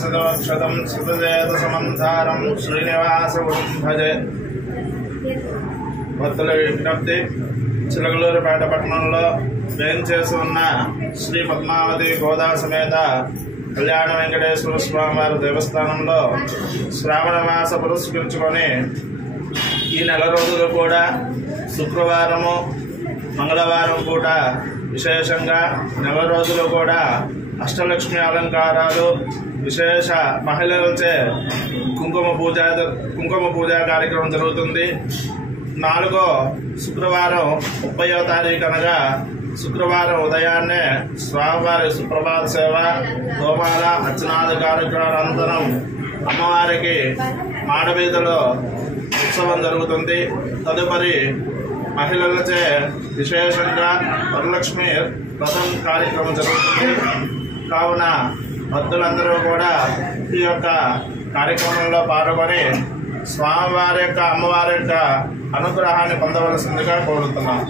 సదవక్షతం సుతదేత సమంతారం శ్రీనివాస భజే. భక్తుల విజ్ఞప్తి, చిలకలూరుపేట పట్టణంలో వేంచేసి ఉన్న శ్రీ పద్మావతి గోదా సమేత కళ్యాణ వెంకటేశ్వర స్వామివారి దేవస్థానంలో శ్రావణ మాస పురస్కరించుకొని ఈ నెల రోజులు కూడా శుక్రవారము మంగళవారం పూట విశేషంగా నెల రోజులు కూడా అష్టలక్ష్మి అలంకారాలు, విశేష మహిళలచే కుంకుమ పూజ కార్యక్రమం జరుగుతుంది. 4వ శుక్రవారం 30వ తారీఖు అనగా శుక్రవారం ఉదయాన్నే స్వామివారి సుప్రభాత సేవ, హోమాల అర్చనాది కార్యక్రమాల అనంతరం అమ్మవారికి మాడవీధిలో ఉత్సవం జరుగుతుంది. తదుపరి మహిళలచే విశేషంగా వరలక్ష్మి వ్రతం కార్యక్రమం జరుగుతుంది. కావున భక్తులందరూ కూడా ఈ యొక్క కార్యక్రమంలో పాల్గొని స్వామివారి యొక్క అమ్మవారి యొక్క అనుగ్రహాన్ని పొందవలసిందిగా కోరుతున్నాం.